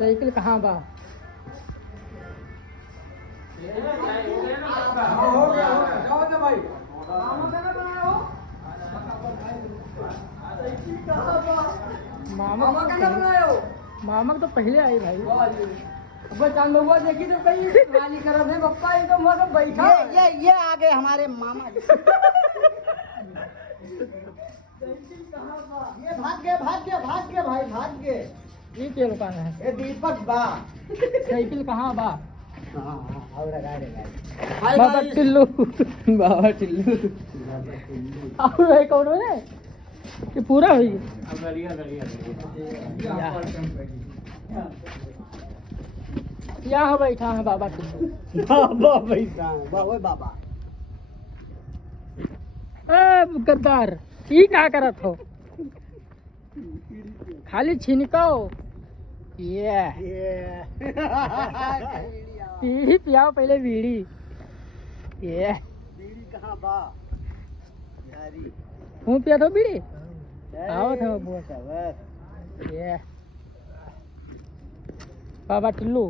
Cycle कहाँ बा? हो गया जाओ दे भाई। मामा मामा तो पहले आई भाई। अब चांद बबुआ देखी तो कहीं वाली करब है पप्पा एकदम वो सब बैठा। ये आ गए हमारे मामा जी। ये भाग गए भाई भाग गए। ये क्या दुकान है? ये दीपक बा। साइकिल कहाँ बा? हाय बाबा गाइस। टिल्लू। बाबा टिल्लू और है कौन है? ये पूरा हुई। यहाँ बैठा है बाबा टिल्लू। बाबा बैठा बाबा बाबा। गद्दार ये क्या करत हो? खाली छिनको ये बीड़ी पियाओ पहले बीड़ी। ये बीड़ी कहाँ बा यारी? हूँ पिया तो बीड़ी आओ था बुआ। बस ये बाबा टिल्लू